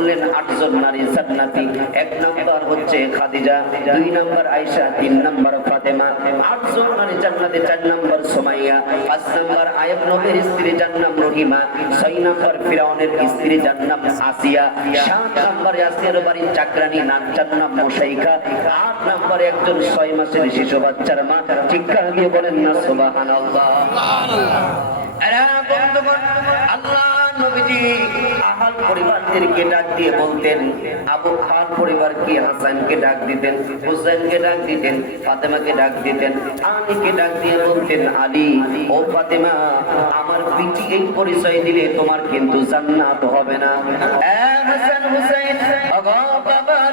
বললেন আটজন নারী জান্নাতি। এক নাম্বার হচ্ছে খাদিজা দুই নাম্বার আয়েশা তিন নাম্বার ফাতেমা। আটজন নারী জান্নাতে চার নাম্বার সুমাইয়া পাঁচ নাম্বার আয়াব নবীর স্ত্রী যার নাম রহিমা ছয় নাম্বার ফিরাউনের স্ত্রী যার নাম আসিয়া সাত নাম্বার ইয়াসির বাড়ির চাকরানি নাম যার নাম মোশাইকা আট নাম্বারে একজন ছয় মাসের শিশু বাচ্চার মা। চিৎকার দিয়ে বলেন না সুবহানাল্লাহ। এরা বন্ধুগণ আল্লাহ নবীজি আহাল পরিবারদেরকে ডাক দিয়ে বলতেন, আবু হাসানকে ডাক দিতেন হুসেনকে ডাক দিতেন, ফাতেমাকে ডাক দিতেন? আলীকে ডাক দিয়ে বলতেন, আলী, ও ফাতেমা, আমার পিটি এই পরিচয় দিলে তোমার কিন্তু জান্নাত হবে না। হাসান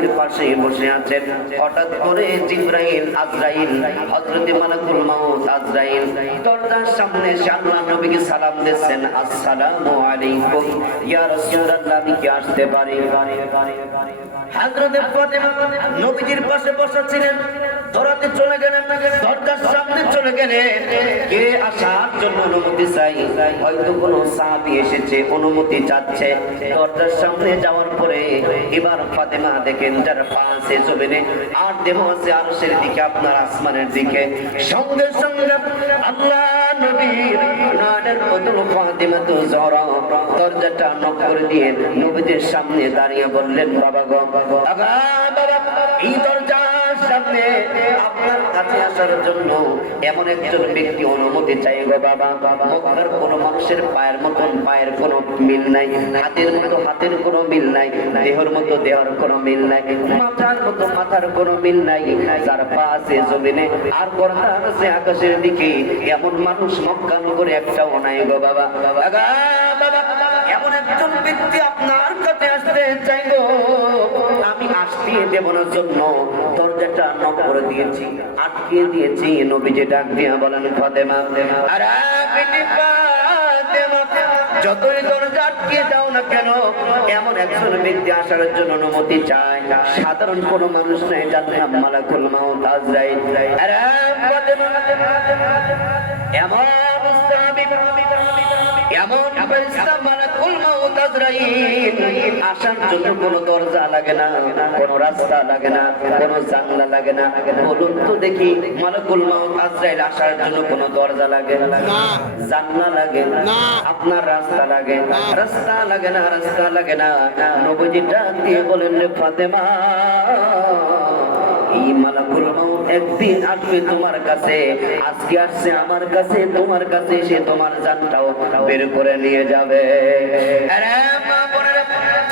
নবীজির পাশে বসে আছেন। হঠাৎ করে জিবরাইল, আজরাইল, হযরত মালাকুল মাউত, আজরাইল দরজার সামনে এসে আল্লাহ নবীকে সালাম দিচ্ছেন। আসসালামু আলাইকুম। ইয়া রাসূলুল্লাহ, আমি কি আসতে পারি? হযরত ফাতেমা নবীজির পাশে বসা ছিলেন ধরাতে চলে গেলেন, দরজার সামনে চলে গেলেন। কে আসার জন্য অনুমতি চাই? হয়তো কোনো সাহাবী এসেছে, অনুমতি চাচ্ছে। দরজার সামনে যাওয়ার পরে এবার ফাতেমা দেখেন যার পা জমিনে, আর দেহ আছে আরশের দিকে, আপনার আসমানের দিকে। সঙ্গে সঙ্গে আল্লাহ নবীর দরজাটা নক করে দিয়ে নবীদের সামনে দাঁড়িয়ে বললেন, বাবা গো, বাবা, এই দরজার সামনে কাছে আসার জন্য এমন একজন ব্যক্তি অনুমতি চাই গো বাবা। মক্কার কোনো মানুষের পায়ের মতন পায়ের কোনো মিল নাই। হাতের মতো হাতের কোনো মিল নাই। দেহর মতো দেহর কোনো মিল নাই। মাথার মতো মাথার কোনো মিল নাই। যার পা আছে জমিনে, আর গর্দান আছে আকাশের দিকে। এমন মানুষ মক্কা নগরে একটাও নাই গো বাবা। বাবা, এমন একজন ব্যক্তি আপনার আমি আসতে দেব না জন্য দরজাটা নক করে দিয়েছি আটকে দিয়েছি। নবীজি ডাক দিয়া বলেন যতই দরজা আটকে দাও না কেন, এমন একজন ব্যক্তি আসার জন্য অনুমতি চায় সাধারণ কোনো মানুষ নাই যার নাম মালাকুল মাউত আজরাইল এমন এমন ফেরেশতা মালাকুল মাউত আজরাইল আসার জন্য কোনো দরজা লাগে না কোনো রাস্তা লাগে না কোনো জানলা লাগে না। বলুন তো দেখি মালাকুল মাউত আজরাইল আসার জন্য কোনো দরজা লাগে? না। জানলা লাগে? না। আপনার রাস্তা লাগে? রাস্তা লাগে না রাস্তা লাগে না। নবীজি ডাক দিয়ে বলেন ফাতেমা এই মালাকুল মাউত একদিন আসবে তোমার কাছে। আজকে আসছে আমার কাছে তোমার কাছে সে তোমার জানটাও বের করে নিয়ে যাবে। আরে বোনেরা,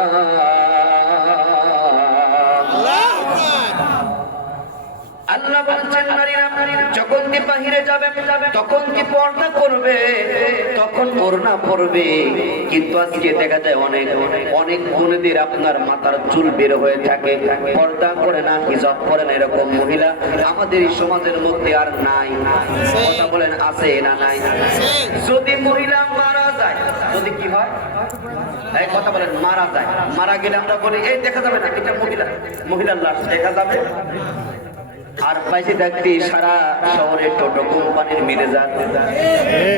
الله নারীরা, যখন কি বাহিরে যাবে, তখন কি পর্দা করবে? তখন পরবে। কিন্তু আজকে দেখা যায় অনেক অনেক আপনার মাথার চুল বের হয়ে থাকে। পর্দা করে না, হিজাব করে না এরকম মহিলা আমাদের সমাজের মধ্যে আর নাই। কথা বলেন, আছে না নাই? যদি মহিলা মারা যায়, যদি কি হয়? এই কথা বলেন, মারা যায়। মারা গেলে আমরা বলি, এই, দেখা যাবে না, এটা মহিলা। মহিলার লাশ দেখা যাবে? আর পাইছে থাকতে সারা শহরে টোটো কোম্পানির মিলে যান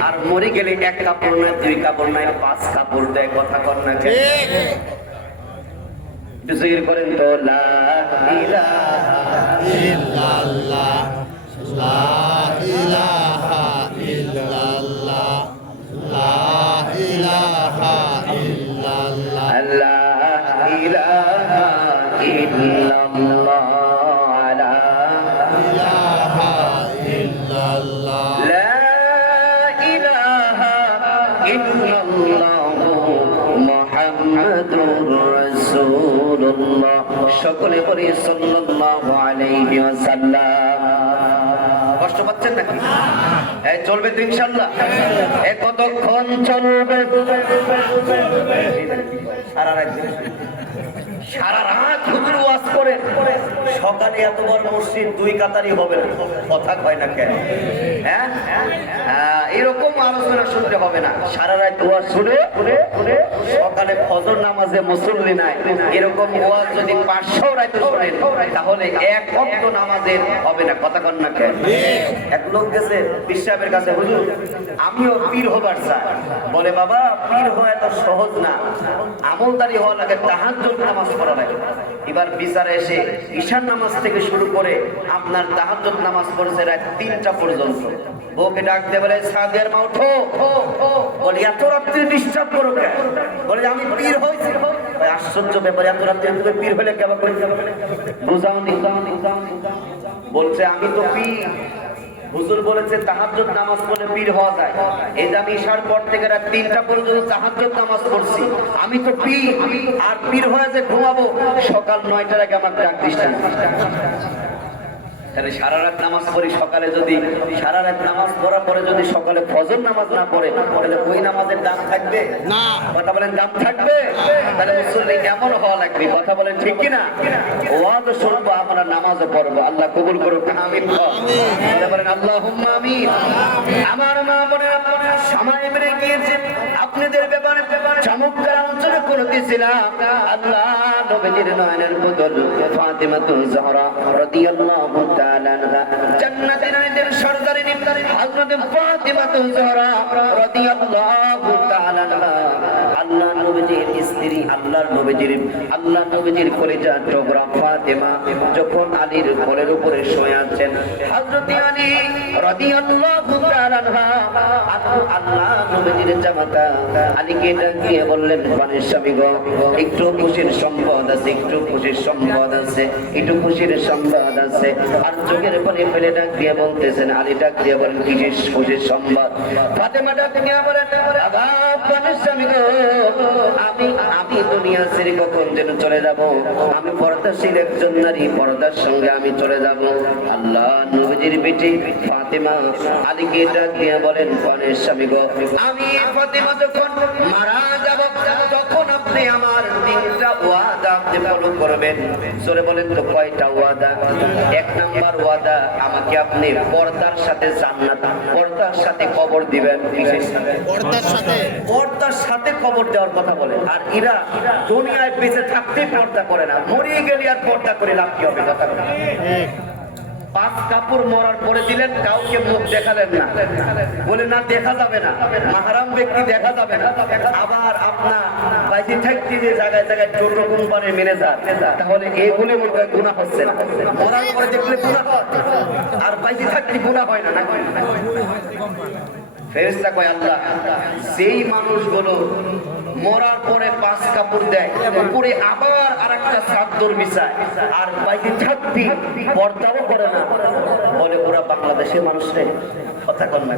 আর মরে গেলে এক কাপড় নয় দুই কাপড় নয় পাঁচ কাপড় দেয় কথা কর না? জিকির করেন তো লা ইলাহা ইল্লাল্লাহ লা ইলাহা সকলে করি কষ্ট পাচ্ছেন নাকি? এই চলবে তো ইনশাআল্লাহ। এ কতক্ষণ চলবে? আর রাত সকালে ফজর নামাজে মুসল্লি নাই। এরকম ওয়াজ যদি পাঁচশো রাত শোনেন, তাহলে এক অক্ত নামাজের হবে না। কথা কন না কেন? এক লোক গেছে বিশ্বাবের কাছে, হুজুর, আমিও পীর হবার চাই। বলে, বাবা, পীর হওয়া এত সহজ না। আমলদারি হওয়া লাগে তাহাজ্জুদ নামাজ পড়া লাগে এবার বিচারে এসে ঈশান নামাজ থেকে শুরু করে আপনার তাহাজ্জুদ নামাজ পড়ছে রাত তিনটা পর্যন্ত। বউকে ডাক দিয়ে বলে মা বলে, এত রাত্রি ডিস্টার্ব করো বলে, আমি পীর হয়েছি। আশ্চর্য ব্যাপার, এত রাত্রি পীর হলে বুঝাও নি। বলছে, আমি তো পীর। হুজুর বলেছে, তাহাজ্জুদ নামাজ পড়লে পীর হওয়া যায়। এই যে আমি ঈশার পর থেকে রাত তিনটা পর্যন্ত তাহাজ্জুদ নামাজ পড়ছি। আমি তো পীর, আর পীর হয়ে যে ঘুমাবো, সকাল নয়টার আগে আমার দৃষ্টান্ত তাহলে সারা রাত নামাজ পড়ি সকালে যদি সারা রাত নামাজ পড়ার পরে যদি সকালে ফজর নামাজ না পড়ে তাহলে ওই নামাজের দাম থাকবে? না। কথা বলেন দাম থাকবে? তাহলে মুসল্লি কেমন হওয়া লাগবে? কথা বলেন ঠিক কি না ওয়াজ শুনব আমরা নামাজও পড়ব। আল্লাহ কবুল করুক আমিন। কথা বলেন আমিন। আমার মা সময় মেরে গিয়েছে। আপনাদের ব্যাপারে চমৎকার অঞ্চলে দিয়েছিলাম আল্লাহ নবীজির নয়নের বদল জহরা রাদিয়াল্লাহু যখন আলীর কোলের উপরে শুয়ে আছেন আলী রাদিয়াল্লাহু আলীকে ডাক বললেন পানির স্বামী গো, একটু খুশির সম্পদ আছে, একটু খুশির সম্পদ আছে, একটু খুশির সম্পদ আছে। চোখের পানি ফেলে ডাক দিয়ে বলতেছেন ডাক দিয়ে বলেন আমি চলে যাব? সঙ্গে আমি চলে যাব। আল্লাহ, নবীজির বেটি ফাতেমা আলীকে ডাক দিয়ে বলেন পানির স্বামী গো, আমি ফাতেমা যখন মারা আপনি আমার তিনটা ওয়াদা আপনি পালন করবেন। সরে বলেন তো কয়টা ওয়াদা? এক নাম্বার ওয়াদা আমাকে আপনি পর্দার সাথে জান্নাত পর্দার সাথে কবর দিবেন। পর্দার সাথে। পর্দার সাথে খবর দেওয়ার কথা বলে আর এরা দুনিয়ায় বেঁচে থাকতে পর্দা করে না মরিয়ে গেলে আর পর্দা করে লাভ কি হবে? কথা পাঁচ কাপড় মরার পরে দিলেন, কাউকে মুখ দেখালেন না। বলে, না, দেখা যাবে না। মাহারাম ব্যক্তি দেখা যাবে না। আবার আপনার বাইরে থাকতে যে জায়গায় জায়গায় টোটো কোম্পানির ম্যানেজার, তাহলে এগুলি মনে হয় গুণা হচ্ছে না। মরার পরে দেখলে গুণা হয়। আর বাইরে থাকতে গুণা হয় না না? ফেরেস্তা কয়, আল্লাহ, যেই মানুষগুলো মরার পরে পাঁচ কাপড় দেয় উপরে আবার আর একটা চাদর বিছায় আর বাইরে থাকবি পর্দাও করে না। বলে ওরা বাংলাদেশের মানুষ রে, কথা কন না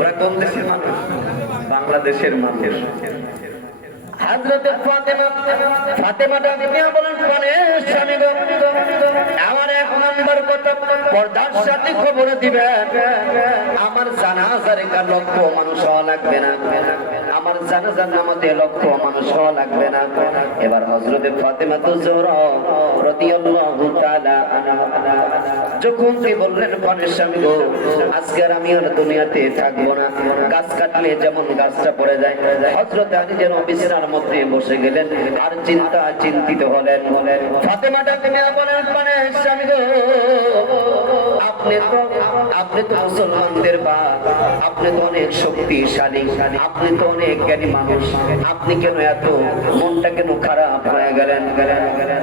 ওরা কোন দেশের মানুষ? বাংলাদেশের মানুষ। এবার হজরতে ফাতেমা তো তাআলা যখন বললেন পানের স্বামী গো, আজকে আমি আর দুনিয়াতে থাকব না। গাছ কাটলে যেমন গাছটা পড়ে যায়। হজরত আলী যেন বিছানার মধ্যে বসে গেলেন আর চিন্তা চিন্তিত হলেন। বলেন গো, আপনি তো অনেক আপনি তো অনেক জ্ঞানী মানুষ, আপনি কেন এত মনটা কেন খারাপ হয়ে গেলেন গেলেন গেলেন?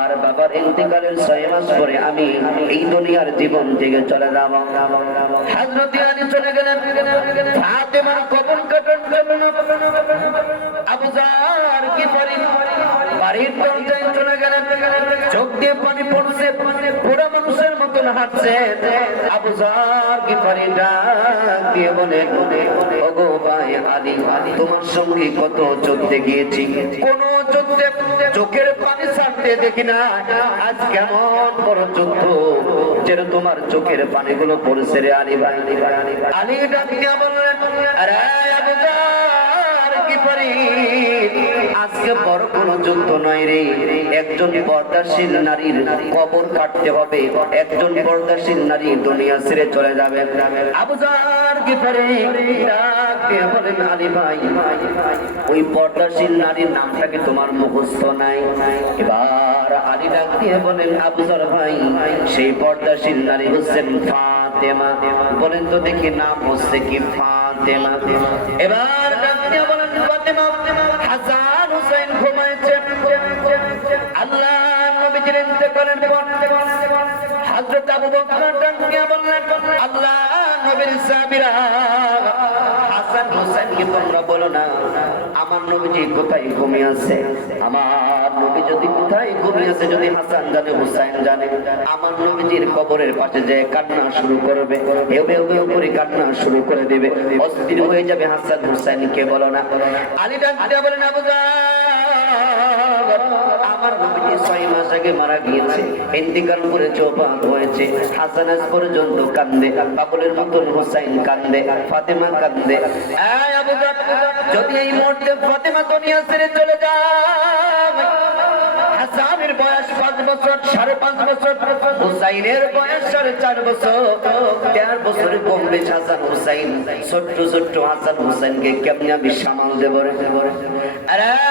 বাবার ইন্তেকালের ছয় মাস পরে আমি এই দুনিয়ার জীবন থেকে চলে যাব। হযরত আলী চলে গেলেন। ফাতেমার কবর আবু জার কি পারি বাড়ির দরজায় চলে গেলেন। চোখ দিয়ে পানি পড়ছে। পুরো মানুষের মতন হাঁটছে। আবু জার কি পারি ডাক দিয়ে বলে ভাই আলী তোমার সঙ্গে কত যুদ্ধে গিয়েছি? কোন যুদ্ধে চোখের পানি ছাড়তে দেখি না। আজ কেমন বড় যুদ্ধ। যেন তোমার চোখের পানিগুলো পড়ছে রে আলী ভাই। আলী ডাকিয়া বললেন আবু জার কি পারি আজকে বড় কোনো যুদ্ধ নয় রে। একজন পর্দাশীল নারীর কবর কাটতে হবে। একজন পর্দাশীল নারী দুনিয়া ছেড়ে চলে যাবে আবু জার কি ভাই, ওই পর্দাশীল নারীর নামটা কি তোমার মুখস্থ নাই? এবার আলী ডাক বলেন, আবু জার ভাই, সেই পর্দাশীল নারী হচ্ছেন ফাতেমা। বলেন তো দেখি নাম হচ্ছে কি ফাতেমা। এবার ইন্তেকালের পর হযরত আবু বকর ডাক বললেন, আল্লাহ নবীর সাহাবীরা, হাসান হুসাইনকে তোমরা বলো না, আমার নবীজি কোথায় ঘুমিয়ে আছে? আমার নবী যদি কোথায় ঘুমিয়ে আছে, যদি হাসান জানে, হুসাইন জানে, আমার নবীজির কবরের পাশে যে কান্না শুরু করবে এবে এবে করে কান্না শুরু করে দেবে, অস্থির হয়ে যাবে হাসান হুসাইনকে বলো না। আলী ডাক বলেন, আবু নবীজি চৌপাক হয়েছে। হাসান হুসাইন হুসাইন। ছোট্ট ছোট্ট কেমনি আমি সামাল দেব আরে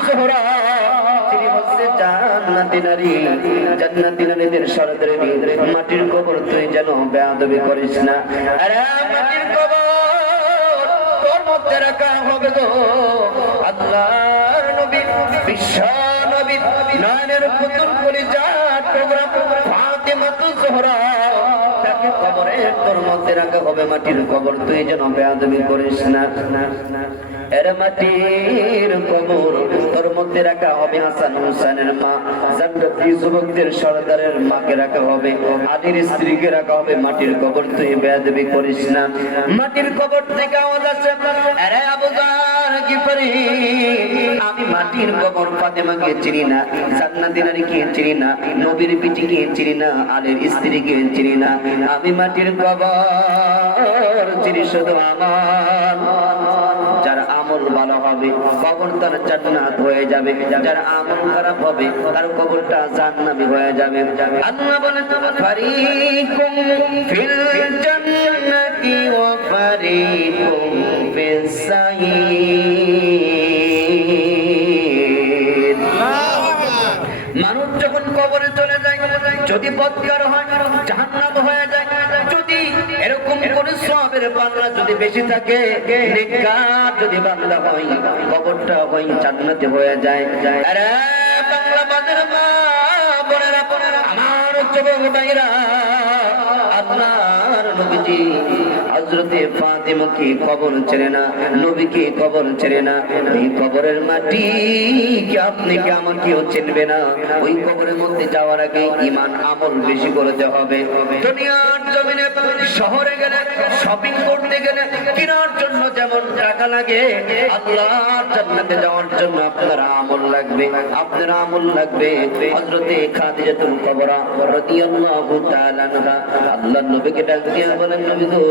মাটির কবর তুই যেন বেয়াদবি করিস না। মাটির কবর তোর মধ্যে হবে গো। আল্লাহর নবী নয়নের পুতুল পরিজাত প্রোগ্রাম ফাতিমাতু জোহরা। তাকে তোর মধ্যে রাখা হবে মাটির কবর। তুই যেন করিস না। এর মাটির কবর তোর মধ্যে রাখা হবে হাসান হুসাইনের মা। যুবকদের সরদারের মাকে রাখা হবে। আদির স্ত্রীকে রাখা হবে মাটির কবর। তুই বেয়াদবি করিস না। মাটির কবর থেকে আওয়াজ আসছে। আরে আবু জার কি পারি আমি মাটির কবর ফাতেমাকে চিনি না জান্নাতি নারীকে চিনি না, নবীর পিটিকে চিনি না, আলের স্ত্রীকে চিনি না। আমি মাটির কবর চিনি শুধু আমার। হবে, কবর কবরটা জান্নাতি হয়ে যাবে। আল্লাহ বলেন, ফারিকুম ফিল জান্নাতি ওয়া ফারিকুম ফিস সাইয়্যিদ যদি বদকার হয়, জাহান্নাম হয়ে যায়। যদি এরকম কোন সবের পাল্লা যদি বেশি থাকে যদি বান্দা হয়, কবরটা হয়, জান্নাতে হয়ে যায়। আরে বাংলা বাজার আমার যুবক ভাইরা আল্লাহর নবীজি হযরতে ফাতিমাকে কবর ছেড়ে না? নবীকে কবর ছেড়ে না? এই কবরের মাটি কি আপনি কি আমাকেও চিনবে না? ওই কবরের মধ্যে যাওয়ার আগে ঈমান আমল বেশি করতে হবে। দুনিয়ার জমিনে শহরে গেলে শপিং করতে গেলে কেনার জন্য যেমন টাকা লাগে, আল্লাহর জান্নাতে যাওয়ার জন্য আপনার আমল লাগবে। আপনার আমল লাগবে হযরতে খাদিজাতুল কুবরা রাদিয়াল্লাহু তাআলা আনহা। আল্লাহর নবীকে ডাক বলেন, নবী গো,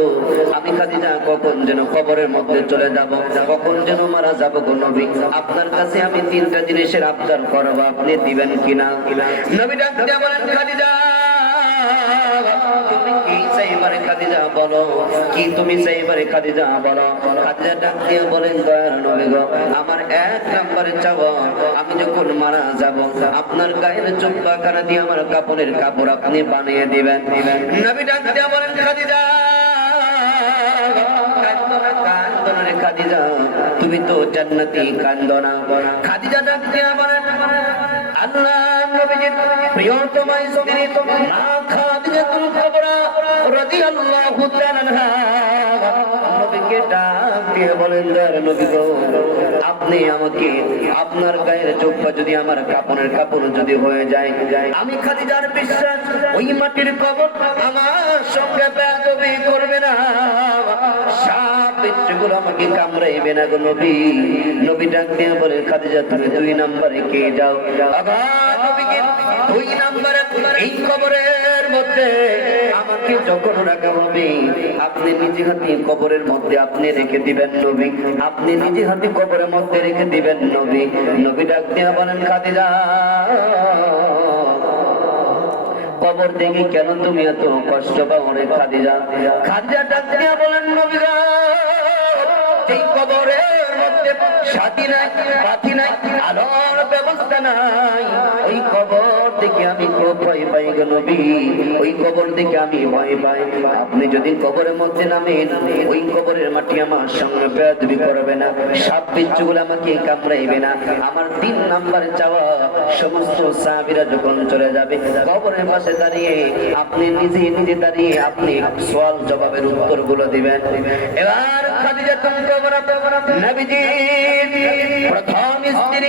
আমি খাদিজা, কখন যেন কবরের মধ্যে চলে যাব? কখন যেন মারা যাব গো নবী? আপনার কাছে আমি তিনটা জিনিসের আবদার করব, আপনি দিবেন কিনা? নবী ডাক বলেন, খাদিজা তুমি আপনার গায়ের চুপ্পা কানা দিয়ে আমার কাপড়ের কাপড় আপনি বানিয়ে দিবেন। তুমি তো জান্নাতি কান্দনা। খাদিজা ডাক দিয়ে বলেন, আল্লাহ আপনি আমাকে আপনার গায়ের চোখটা যদি আমার কাপড়ের কাপড় যদি হয়ে যায়, আমি খাদিজার বিশ্বাস, ওই মাটির কবর আমার সঙ্গে বেয়াদবি করবে না। আমাকে কামড়াইবে না গো নবী। নবী ডাক দিয়ে বলে, খাদিজা, তুমি দুই নম্বরে কে যাও? দুই এই কবরের মধ্যে আমাকে যখন রাখা হবে, আপনি নিজে হাতে কবরের মধ্যে আপনি রেখে দিবেন নবী। আপনি নিজে হাতে কবরের মধ্যে রেখে দিবেন নবী। নবী ডাক দিয়ে বলেন কবর দেখে কেন তুমি এত কষ্ট পাও রে খাদিজা? খাদিজা ডাক দিয়া বলেন নবীরা এই কবরের মধ্যে সাথী নাই পাথি নাই, আলোর ব্যবস্থা নাই। ওই কবর আমি ভয় পাই ওই কবর দেখে আমি ভয় পাই। আপনি যদি কবরের মধ্যে নামেন, ওই কবরের মাটি আমার করবে না। সাপ বিচ্ছুগুলো আমাকে কামড়াইবে না। আমার তিন নাম্বার চাওয়া, সমস্ত সাহাবীরা যখন চলে যাবে, কবরের পাশে দাঁড়িয়ে আপনি নিজে নিজে দাঁড়িয়ে আপনি সওয়াল জবাবের উত্তরগুলো দিবেন। এবার খাদিজা তুমি কবর, নবীজি, প্রথম স্ত্রী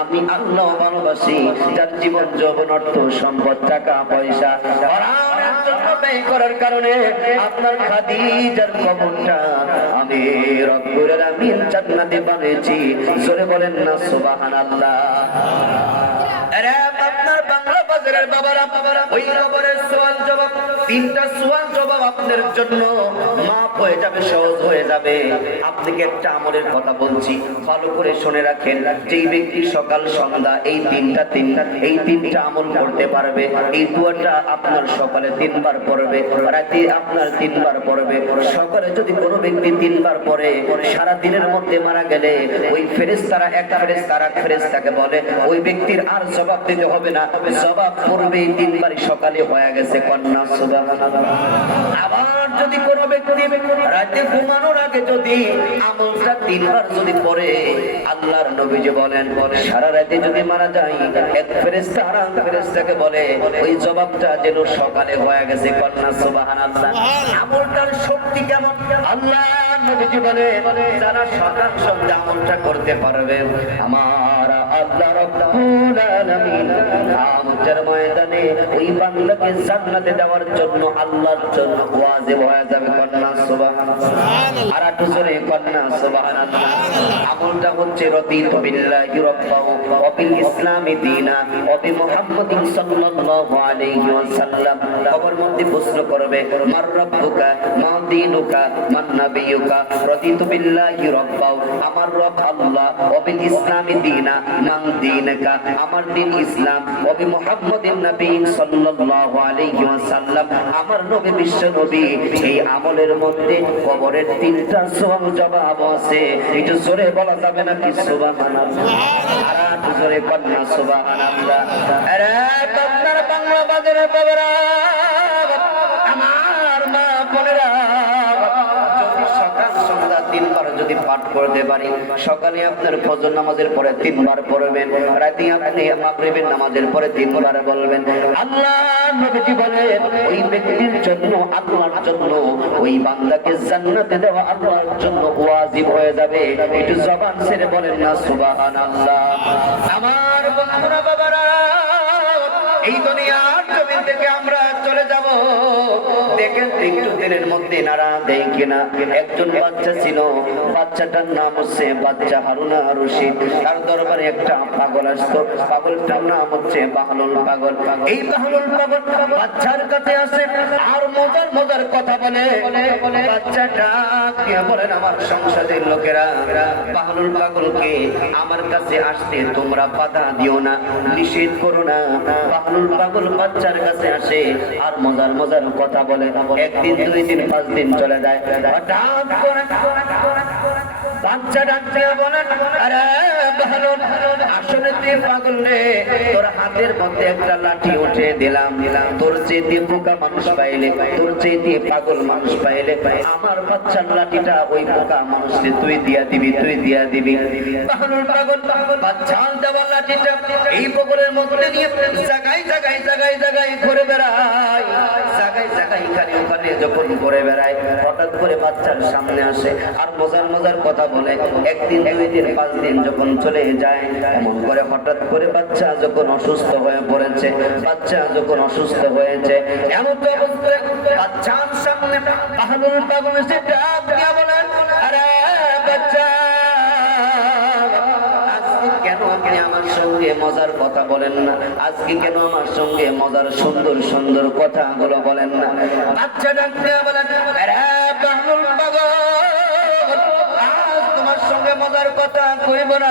আমি আল্লাহ ভালোবাসি। যার জীবন, যৌবন, অর্থ, সম্পদ, টাকা, পয়সা ব্যয় করার কারণে আপনার খাদিজার কবরটা আমি রব্বুল আলামিন জান্নাতে বানিয়েছি। জোরে বলেন না, সুবহানাল্লাহ। আরে বাজারের বাবারা, ওই খবরের সওয়াল জবাব, তিনটা সওয়াল জবাব আপনার জন্য। মাপ হয়ে যাবে, সহজ হয়ে যাবে। আপনাকে একটা আমলের কথা বলছি, ভালো করে শুনে রাখেন, যেই ব্যক্তি সকাল, সন্ধ্যা, এই তিনটা তিনটা এই তিনটা আমল করতে পারবে, এই দুয়াটা আপনার সকালে তিনবার পড়বে, রাতে আপনার তিনবার পড়বে। সকালে যদি কোনো ব্যক্তি তিনবার পড়ে সারা দিনের মধ্যে মারা গেলে, ওই ফেরেশতারা এক ফেরেশতারা ফেরেশতাকে বলে, ওই ব্যক্তির আর জবাব দিতে হবে না। জবাব পূর্বে তিনবার সকালে হয়ে গেছে কন্যা সুবহানাল্লাহ আবার যদি কোনো ব্যক্তি রাতে ঘুমানোর আগে যদি আমলটা তিনবার যদি পড়ে আল্লাহর নবী যে বলেন, সারা রাতে যদি মারা যায়, এক ফেরেশতা আর এক ফেরেশতাকে বলে, ওই জবাবটা যেন সকালে হয়ে গেছে কন্যা সুবহানাল্লাহ। আমলটার শক্তি কেমন? আল্লাহ নবীজি বলে যারা সকাল সন্ধ্যা আমলটা করতে পারবে, আমার আল্লাহ রব্বুল আলামিন কিয়ামতের ময়দানে ওই বান্দাকে জান্নাতে দেওয়ার জন্য, আল্লাহর জন্য ওয়াজিব হয়ে যাবে কন্যা, সুবহানাল্লাহ। আর একটু জোরে, কন্যা, সুবহানাল্লাহ। আমলটা হচ্ছে রদিতু বিল্লাহি রাব্বাহ ওয়া বিল ইসলামি দীনা ওয়া বি মুহাম্মাদিন সাল্লাল্লাহু আলাইহি ওয়াসাল্লাম। কবর মধ্যে প্রশ্ন করবে, মার রাব্বুকা, মা দীনুকা, মান নাবিয়ুকা? রদিতু বিল্লাহি রাব্বাহ, আমার রব আল্লাহ, ওয়া বিল ইসলামি দীনা, মান দীনকা? আমার দিন ইসলাম, ওয়া বি মুহাম্মাদিন নবী সাল্লাল্লাহু আলাইহি ওয়াসাল্লাম, আমার নবী বিশ্ব নবী, এই আমলের মধ্যে কবরের তিনটা সোয়াল জবাব আছে। একটু জোরে বলা যাবে না কি সুবহানাল্লাহ। আর একটু জোরে কন্যা সুবহানাল্লাহ। আরে বাংলা বাজারের বাবারা আমার মা বোনেরা তিনবার যদি পাঠ করতে পারি, সকালে আপনার ফজর নামাজের পরে তিনবার পড়বেন, রাতে আপনি মাগরিবের নামাজের পরে তিনবার বলবেন আল্লাহ নবীজি বলেন, ওই ব্যক্তির জন্য আল্লাহর জন্য, ওই বান্দাকে জান্নাতে দেওয়া আল্লাহর জন্য ওয়াজিব হয়ে যাবে। একটু জবান ছেড়ে বলেন না, সুবহানাল্লাহ। আমার বাবারা, এই দুনিয়ার জমিন থেকে আমরা দেখেন, একটু দিনের মধ্যে নারা দেয় কিনা। একজন বাচ্চা ছিল, বাচ্চাটার নাম হচ্ছে বাচ্চা হারুনা তার দরবারে একটা পাগল আসতো। পাগলটার নাম হচ্ছে বাহলুল পাগল। এই বাহলুল পাগল বাচ্চার কাছে আসে আর মজার মজার কথা বলে। বাচ্চাটা কে বলেন আমার লোকেরা? বাহলুল পাগলকে আমার কাছে আসতে তোমরা বাধা দিও না, নিষেধ করো না। বাহলুল পাগল বাচ্চার কাছে আসে আর মজার মজার কথা বলে। একদিন দুই দিন পাঁচ দিন চলে যায়। হঠাৎ এই পুকুরের মধ্যে নিয়ে জাগাই জাগাই জাগাই জাগাই ঘুরে বেড়ায়। জাগাই জাগাই ওখানে যখন ঘুরে বেড়ায়, হঠাৎ করে বাচ্চার সামনে আসে। আর মজার মজার কথা বলে, একদিন, দুই দিন, পাঁচ দিন যখন চলে যায়, এমন করে হঠাৎ করে বাচ্চা যখন অসুস্থ হয়ে পড়েছে, বাচ্চা যখন অসুস্থ হয়েছে মজার কথা বলেন না? আজকে কেন আমার সঙ্গে মজার সুন্দর সুন্দর বলেন না? বাচ্চা ডাক দিয়া বলেন মজার কথা কইব না।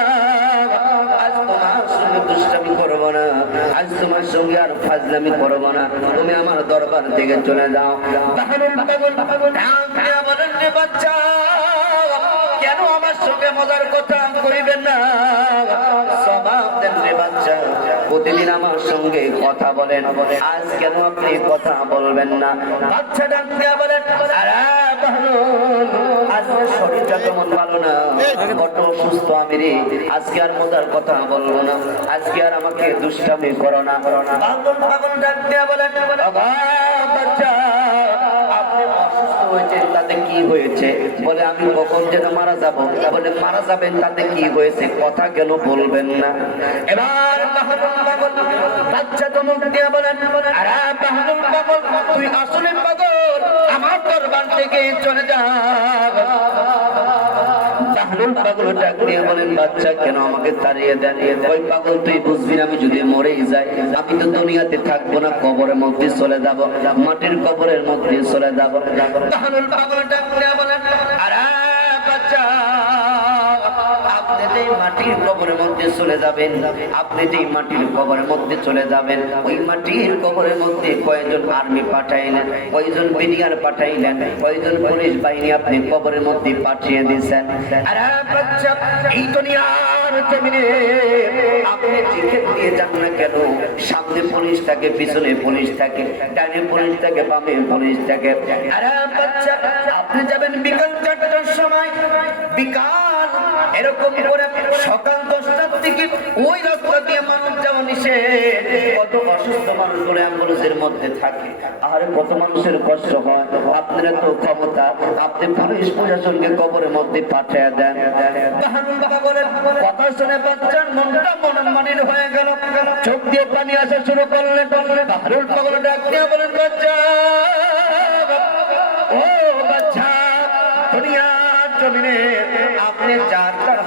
আজ তোমার সঙ্গে দুষ্টামি করব না। আজ তোমার সঙ্গে আর ফাজলামি করব না। তুমি আমার দরবার থেকে চলে যাও। বাচ্চা, কেন আমার সঙ্গে মজার কথা করিবেন না? প্রতিদিন আমার সঙ্গে কথা বলেন। আজ কেন আপনি কথা বলবেন না? বাচ্চা ডাক্তার বলেন আজকে শরীরটা তেমন ভালো না। বড্ড সুস্থ আমি রে আজকে আর মজার কথা বলব না। আজকে আর আমাকে দুষ্টামি করো না। পাগল পাগল ডাক দিয়া বলে "বাবা, বাচ্চা। হয়েছেন তাতে কি হয়েছে? বলে, আমি কখন যেন মারা যাব? বলে, মারা যাবেন, তাতে কি হয়েছে? কথা কেন বলবেন না। এবার বাচ্চা তো মুখ দিয়ে বলেন তুই আসলে পাগল, আমার দরবার থেকে চলে যা। পাগল পাগল ডাক বলেন, বাচ্চা, কেন আমাকে তাড়িয়ে দেন? ওই পাগল তুই বুঝবি না, আমি যদি মরেই যাই, আমি তো দুনিয়াতে থাকব না, কবরের মধ্যে চলে যাব, মাটির কবরের মধ্যে চলে যাব। পাগল পাগল ডাক বলেন আপনি মাটির কবরের মধ্যে চলে যাবেন, আপনি যে মাটির কবরের মধ্যে চলে যাবেন, ওই মাটির কবরের মধ্যে কয়েকজন আর্মি পাঠাইলেন কয়েকজন বিনিয়ার পাঠাইলেন কয়েকজন পুলিশ বাহিনী আপনি কবরের মধ্যে পাঠিয়ে দিয়েছেন। এই দুনিয়ার জমিনে আপনি জিজ্ঞেস দিয়ে যান না কেন, সামনে পুলিশ থাকে, পিছনে পুলিশ থাকে, ডানে পুলিশ থাকে, বামে পুলিশ থাকে। আরে বাচ্চা, আপনি যাবেন বিকাল চারটার সময়, বিকাল এরকম করে সকাল দশটার দিকে ওই রাস্তা দিয়ে মানুষ যাওয়া নিষেধ। কত অসুস্থ মানুষ বলে অ্যাম্বুলেন্সের মধ্যে থাকে। আর কত মানুষের কষ্ট হয়। আপনার তো ক্ষমতা। আপনি পুলিশ প্রশাসনকে কবরের মধ্যে পাঠিয়ে দেন। কথা শুনে বাচ্চার মনটা মনমানির হয়ে গেল। চোখ দিয়ে পানি আসা শুরু করলেন বাহানুল পাগল ডাক বলেন, বাচ্চা! ও বাচ্চা! জমিনে আপনি চারটা